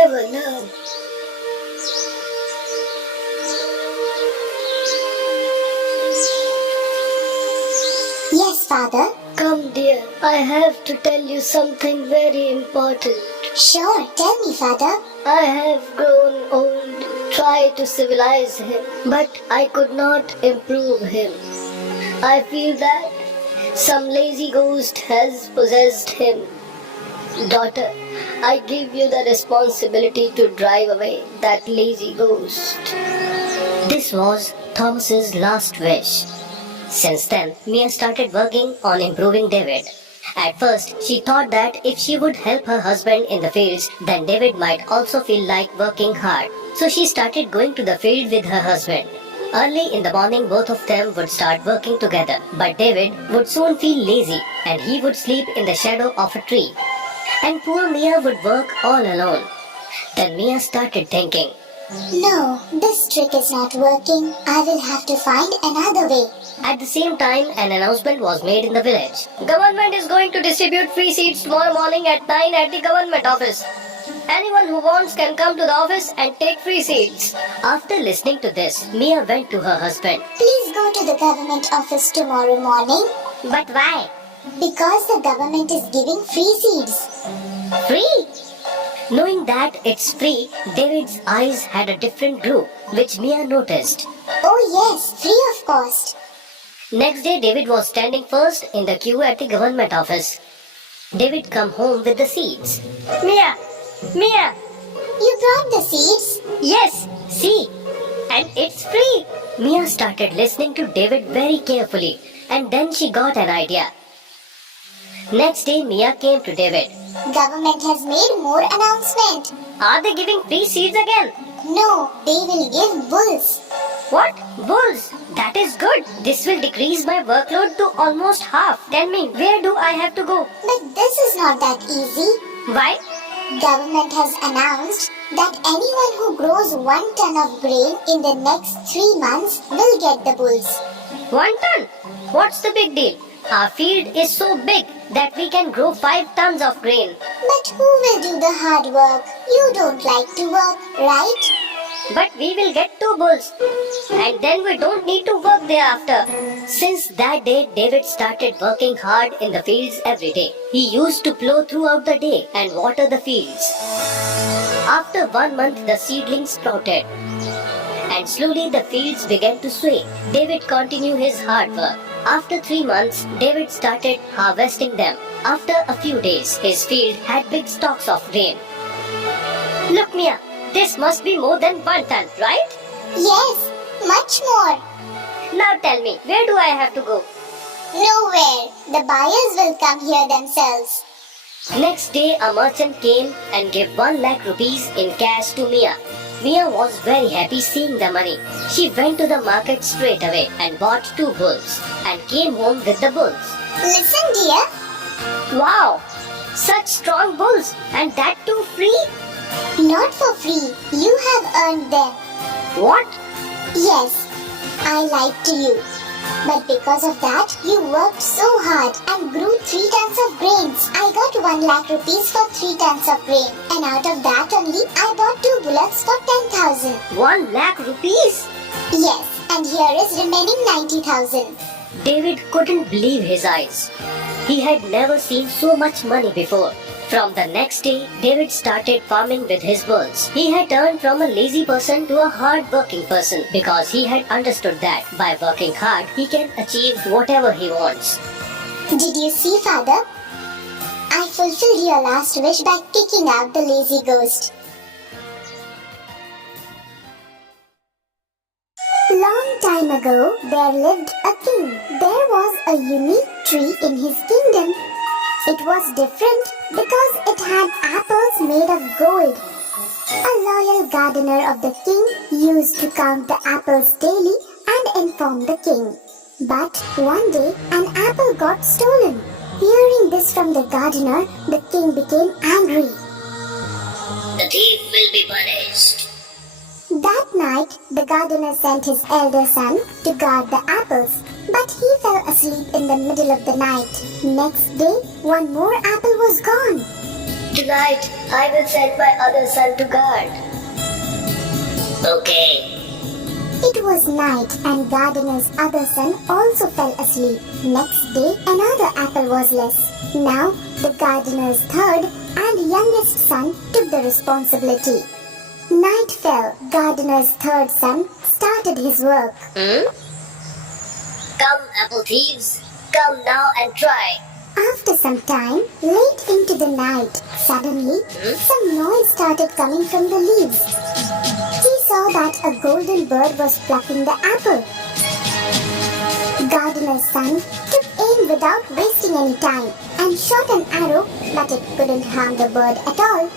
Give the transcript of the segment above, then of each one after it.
never learn. Yes, father. Come, dear, I have to tell you something very important. Sure, tell me, father. I have grown old, tried to civilize him, but I could not improve him. I feel that some lazy ghost has possessed him. Daughter, I give you the responsibility to drive away that lazy ghost. This was Thomas's last wish. Since then, Mia started working on improving David. At first, she thought that if she would help her husband in the fields, then David might also feel like working hard. So she started going to the field with her husband. Early in the morning, both of them would start working together. But David would soon feel lazy and he would sleep in the shadow of a tree. And poor Mia would work all alone. Then Mia started thinking, No, this trick is not working. I will have to find another way. At the same time, an announcement was made in the village. Government is going to distribute free seats tomorrow morning at 9 at the government office. Anyone who wants can come to the office and take free seats. After listening to this, Mia went to her husband. Please go to the government office tomorrow morning. But why? Because the government is giving free seeds. Free? Knowing that it's free, David's eyes had a different glow, which Mia noticed. Oh yes, free of cost. Next day, David was standing first in the queue at the government office. David come home with the seeds. Mia! Mia! You brought the seeds? Yes, see, and it's free. Mia started listening to David very carefully, and then she got an idea. Next day, Mia came to David. Government has made more announcement. Are they giving free seeds again? No, they will give bulls. What? Bulls? That is good. This will decrease my workload to almost half. Tell me, where do I have to go? But this is not that easy. Why? Government has announced that anyone who grows 1 ton of grain in the next 3 months will get the bulls. 1 ton? What's the big deal? Our field is so big that we can grow 5 tons of grain. But who will do the hard work? You don't like to work, right? But we will get 2 bulls. And then we don't need to work thereafter. Since that day, David started working hard in the fields every day. He used to plow throughout the day and water the fields. After 1 month, the seedlings sprouted. And slowly the fields began to sway. David continued his hard work. After 3 months, David started harvesting them. After a few days, his field had big stalks of grain. Look, Mia, this must be more than 1 ton, right? Yes, much more. Now tell me, where do I have to go? Nowhere. The buyers will come here themselves. Next day, a merchant came and gave 1 lakh rupees in cash to Mia. Mia was very happy seeing the money. She went to the market straight away and bought 2 bulls and came home with the bulls. Listen, dear. Wow! Such strong bulls, and that too free? Not for free. You have earned them. What? Yes, I lied to you. But because of that, you worked so hard and grew 3 tons of grains. I got 1 lakh rupees for 3 tons of grain. And out of that only, I bought 2 bullocks for 10,000. 1 lakh rupees? Yes, and here is remaining 90,000. David couldn't believe his eyes. He had never seen so much money before. From the next day, David started farming with his bulls. He had turned from a lazy person to a hard-working person because he had understood that by working hard, he can achieve whatever he wants. Did you see, Father? I fulfilled your last wish by kicking out the lazy ghost. Long time ago, there lived a king. There was a unique tree in his kingdom. It was different because it had apples made of gold. A loyal gardener of the king used to count the apples daily and inform the king. But one day, an apple got stolen. Hearing this from the gardener, the king became angry. The thief will be punished. That night, the gardener sent his elder son to guard the apples, but he fell asleep in the middle of the night. Next day, 1 more apple was gone. Tonight, I will send my other son to guard. Okay. It was night and Gardener's other son also fell asleep. Next day, another apple was less. Now, the Gardener's third and youngest son took the responsibility. Night fell. Gardener's third son started his work. Come, apple thieves. Come now and try. After some time, late into the night, suddenly, some noise started coming from the leaves. He saw that a golden bird was plucking the apple. Gardener's son took aim without wasting any time and shot an arrow, but it couldn't harm the bird at all.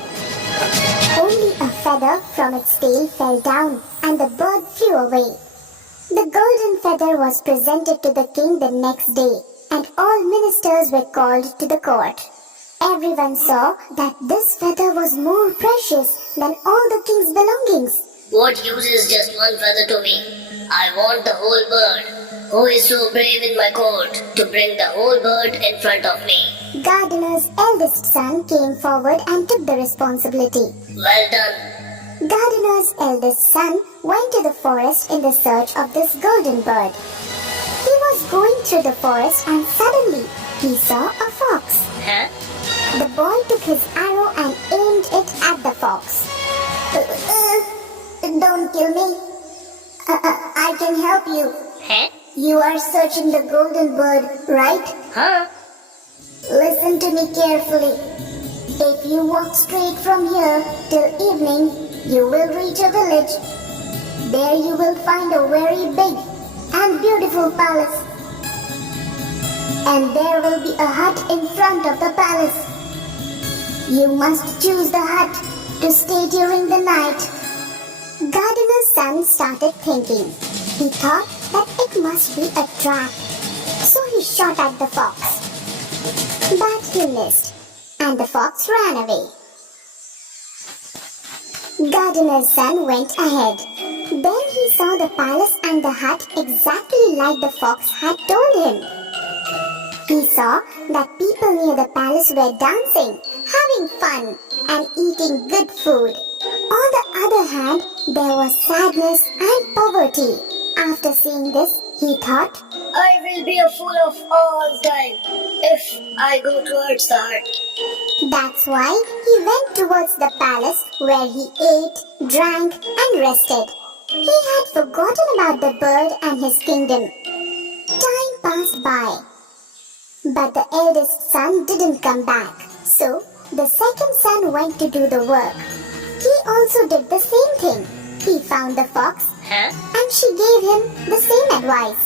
Only a feather from its tail fell down and the bird flew away. The golden feather was presented to the king the next day, and all ministers were called to the court. Everyone saw that this feather was more precious than all the king's belongings. What use is just one feather to me? I want the whole bird. Who is so brave in my court to bring the whole bird in front of me? Gardener's eldest son came forward and took the responsibility. Well done. Gardener's eldest son went to the forest in the search of this golden bird. He was going through the forest and suddenly he saw a fox. Huh? The boy took his arrow and aimed it at the fox. Don't kill me. I can help you. Huh? You are searching the golden bird, right? Huh? Listen to me carefully. If you walk straight from here till evening, you will reach a village. There you will find a very big and beautiful palace. And there will be a hut in front of the palace. You must choose the hut to stay during the night. Gardener's son started thinking. He thought that it must be a trap. So he shot at the fox. But he missed, and the fox ran away. Gardener's son went ahead. Then he saw the palace and the hut exactly like the fox had told him. He saw that people near the palace were dancing, having fun, and eating good food. On the other hand, there was sadness and poverty. After seeing this, he thought, I will be a fool of all time if I go towards the hut. That's why he went towards the palace where he ate, drank, and rested. He had forgotten about the bird and his kingdom. Time passed by. But the eldest son didn't come back. So, the second son went to do the work. He also did the same thing. He found the fox, and she gave him the same advice.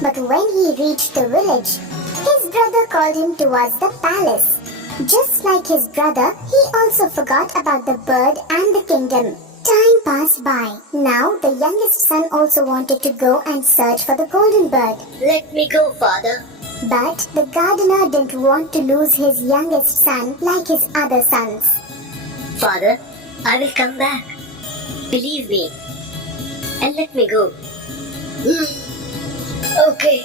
But when he reached the village, his brother called him towards the palace. Just like his brother, he also forgot about the bird and the kingdom. Time passed by. Now the youngest son also wanted to go and search for the golden bird. Let me go, father. But the gardener didn't want to lose his youngest son like his other sons. Father, I will come back. Believe me. And let me go. Okay,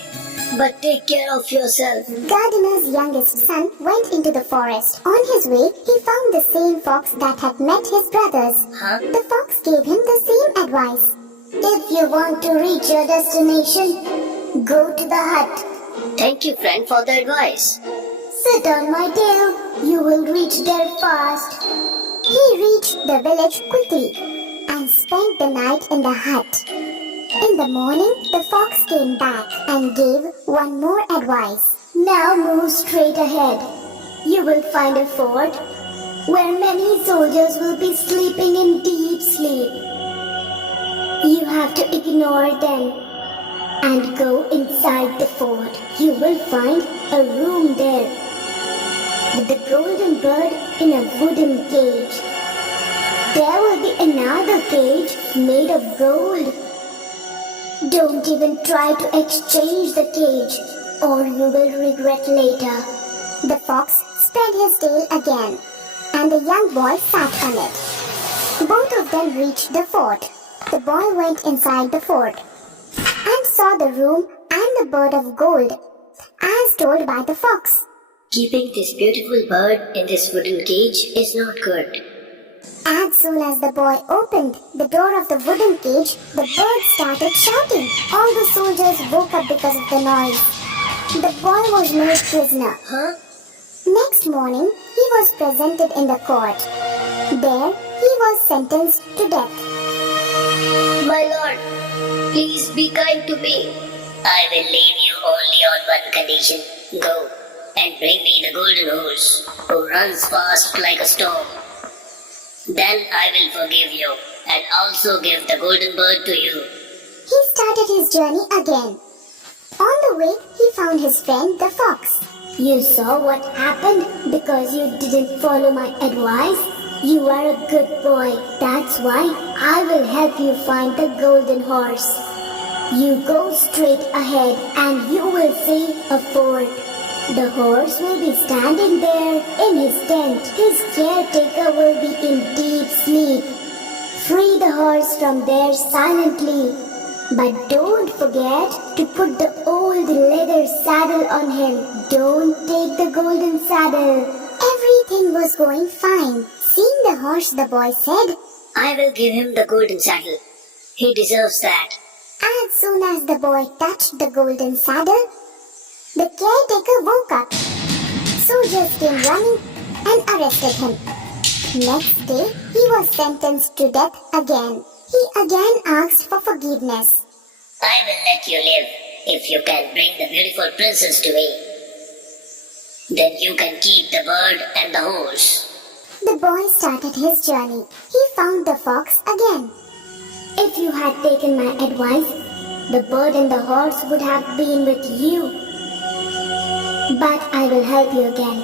but take care of yourself. Gardener's youngest son went into the forest. On his way, he found the same fox that had met his brothers. The fox gave him the same advice. If you want to reach your destination, go to the hut. Thank you, friend, for the advice. Sit on my tail. You will reach there fast. He reached the village quickly and spent the night in the hut. In the morning, the fox came back and gave one more advice. Now move straight ahead. You will find a fort where many soldiers will be sleeping in deep sleep. You have to ignore them and go inside the fort. You will find a room there with the golden bird in a wooden cage. There will be another cage made of gold. Don't even try to exchange the cage, or you will regret later. The fox spread his tail again, and the young boy sat on it. Both of them reached the fort. The boy went inside the fort and saw the room and the bird of gold, as told by the fox. Keeping this beautiful bird in this wooden cage is not good. As soon as the boy opened the door of the wooden cage, the bird started shouting. All the soldiers woke up because of the noise. The boy was made prisoner. Huh? Next morning, he was presented in the court. There, he was sentenced to death. My lord, please be kind to me. I will leave you only on one condition. Go and bring me the golden horse, who runs fast like a storm. Then I will forgive you and also give the golden bird to you. He started his journey again. On the way, he found his friend the fox. You saw what happened because you didn't follow my advice? You are a good boy. That's why I will help you find the golden horse. You go straight ahead and you will see a fort. The horse will be standing there in his tent. His caretaker will be in deep sleep. Free the horse from there silently. But don't forget to put the old leather saddle on him. Don't take the golden saddle. Everything was going fine. Seeing the horse, the boy said, I will give him the golden saddle. He deserves that. As soon as the boy touched the golden saddle, the caretaker woke up. Soldiers came running and arrested him. Next day, he was sentenced to death again. He again asked for forgiveness. I will let you live if you can bring the beautiful princess to me. Then you can keep the bird and the horse. The boy started his journey. He found the fox again. If you had taken my advice, the bird and the horse would have been with you. But I will help you again.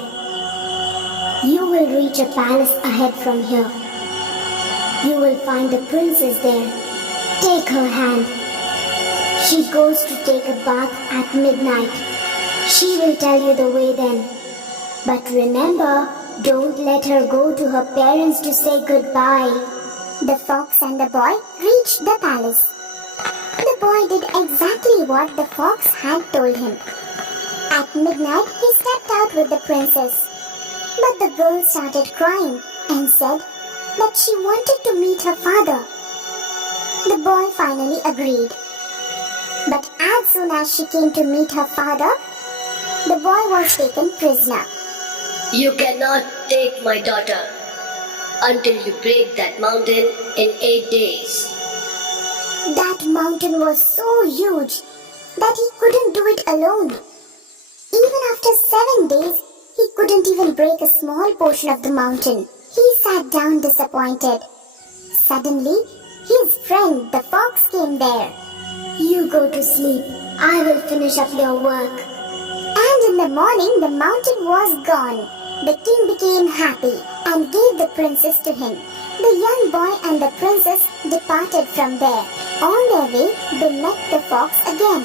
You will reach a palace ahead from here. You will find the princess there. Take her hand. She goes to take a bath at midnight. She will tell you the way then. But remember, don't let her go to her parents to say goodbye. The fox and the boy reached the palace. The boy did exactly what the fox had told him. At midnight, he stepped out with the princess. But the girl started crying and said that she wanted to meet her father. The boy finally agreed. But as soon as she came to meet her father, the boy was taken prisoner. You cannot take my daughter until you break that mountain in 8 days. That mountain was so huge that he couldn't do it alone. Even after 7 days, he couldn't even break a small portion of the mountain. He sat down disappointed. Suddenly, his friend the fox came there. You go to sleep. I will finish up your work. And in the morning, the mountain was gone. The king became happy and gave the princess to him. The young boy and the princess departed from there. On their way, they met the fox again.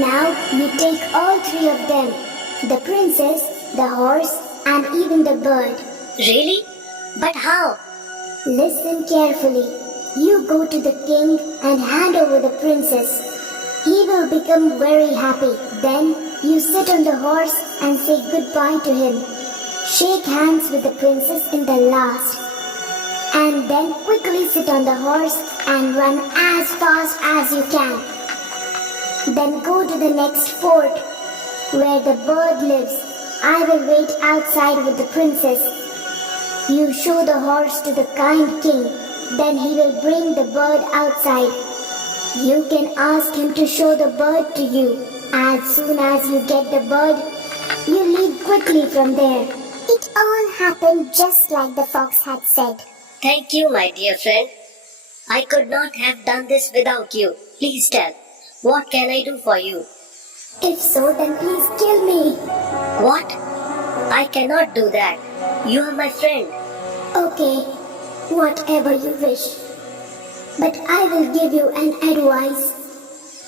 Now you take all three of them, the princess, the horse, and even the bird. Really? But how? Listen carefully. You go to the king and hand over the princess. He will become very happy. Then you sit on the horse and say goodbye to him. Shake hands with the princess in the last. And then quickly sit on the horse and run as fast as you can. Then go to the next fort where the bird lives. I will wait outside with the princess. You show the horse to the kind king. Then he will bring the bird outside. You can ask him to show the bird to you. As soon as you get the bird, you leave quickly from there. It all happened just like the fox had said. Thank you, my dear friend. I could not have done this without you. Please tell, what can I do for you? If so, then please kill me. What? I cannot do that. You are my friend. Okay, whatever you wish. But I will give you an advice.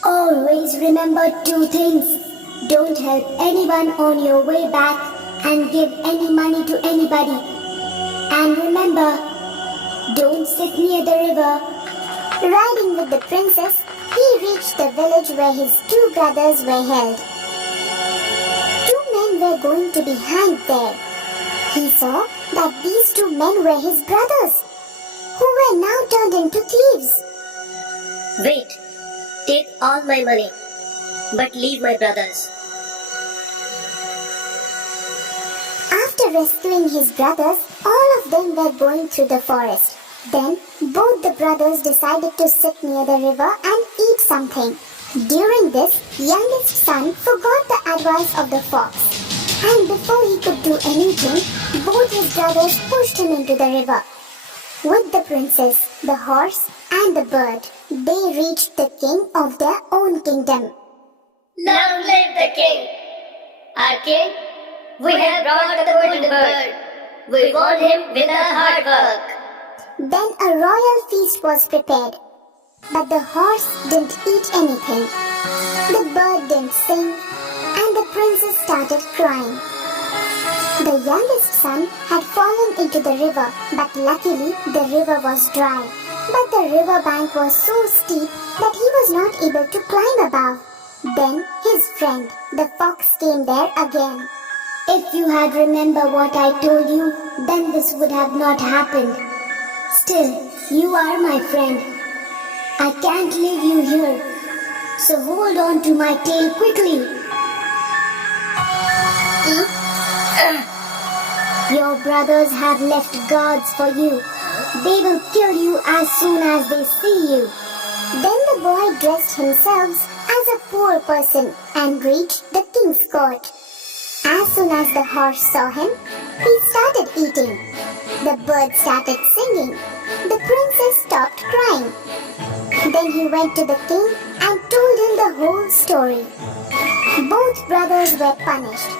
Always remember 2 things. Don't help anyone on your way back and give any money to anybody. And remember, don't sit near the river. Riding with the princess, he reached the village where his 2 brothers were held. 2 men were going to be hanged there. He saw that these two men were his brothers, who were now turned into thieves. Wait, take all my money, but leave my brothers. After rescuing his brothers, all of them were going through the forest. Then, both the brothers decided to sit near the river and eat something. During this, youngest son forgot the advice of the fox. And before he could do anything, both his brothers pushed him into the river. With the princess, the horse, and the bird, they reached the king of their own kingdom. Long live the king! Our king, we have brought the golden bird. We want him with our hard work. Then a royal feast was prepared. But the horse didn't eat anything. The bird didn't sing, and the princess started crying. The youngest son had fallen into the river, but luckily the river was dry. But the river bank was so steep that he was not able to climb above. Then his friend, the fox, came there again. If you had remembered what I told you, then this would have not happened. Still, you are my friend. I can't leave you here. So hold on to my tail quickly. Your brothers have left guards for you. They will kill you as soon as they see you. Then the boy dressed himself as a poor person and reached the king's court. As soon as the horse saw him, he started eating. The bird started singing. The princess stopped crying. Then he went to the king and told him the whole story. Both brothers were punished,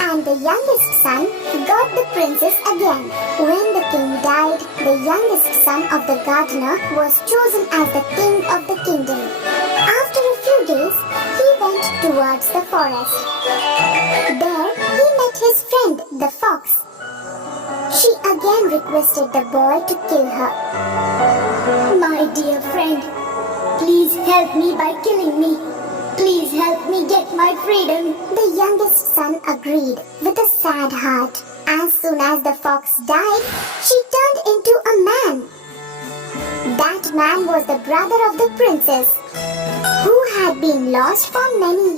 and the youngest son got the princess again. When the king died, the youngest son of the gardener was chosen as the king of the kingdom. After a few days, he went towards the forest. There, he met his friend, the fox. She again requested the boy to kill her. My dear friend, please help me by killing me. Please help me get my freedom. The youngest son agreed with a sad heart. As soon as the fox died, she turned into a man. That man was the brother of the princess, who had been lost for many